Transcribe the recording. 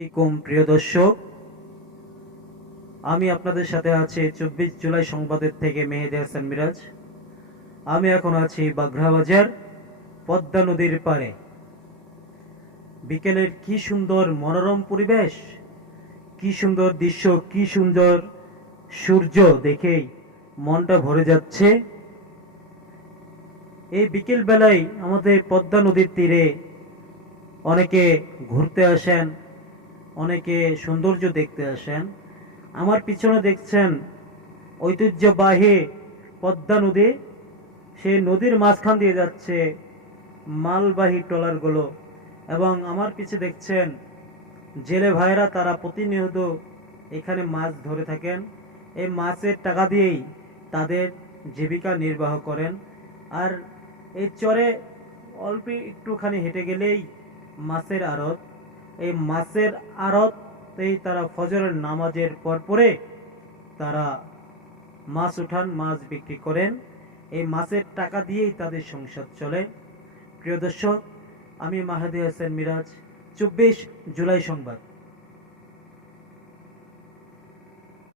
প্রিয় দর্শক, আমি আপনাদের সাথে আছি 24 জুলাই সংবাদের থেকে মেহেদী হাসান মিরাজ। আমি এখন আছি বাঘরা বাজার পদ্মা নদীর পাড়ে। বিকেলের কি সুন্দর মনোরম পরিবেশ, কি সুন্দর দৃশ্য, কি সুন্দর সূর্য দেখেই মনটা ভরে যাচ্ছে। এই বিকেল বেলায় আমাদের পদ্মা নদীর তীরে অনেকে ঘুরতে আসেন, অনেকে সৌন্দর্য দেখতে আসেন। আমার পিছনে দেখছেন ঐতিহ্যবাহী পদ্মা নদী। সেই নদীর মাঝখান দিয়ে যাচ্ছে মালবাহী ট্রলারগুলো, এবং আমার পিছে দেখছেন জেলে ভাইরা, তারা প্রতিনিয়ত এখানে মাছ ধরে থাকেন। এই মাছের টাকা দিয়েই তাদের জীবিকা নির্বাহ করেন। আর এই চরে অল্প একটুখানি হেঁটে গেলেই মাছের আড়ত। এই মাছের আড়তেই তারা ফজরের নামাজের পরে তারা মাছ উঠান, মাছ বিক্রি করেন। এই মাছের টাকা দিয়েই তাদের সংসার চলে। প্রিয় দর্শক, আমি মেহেদী হাসান মিরাজ, 24 জুলাই সংবাদ।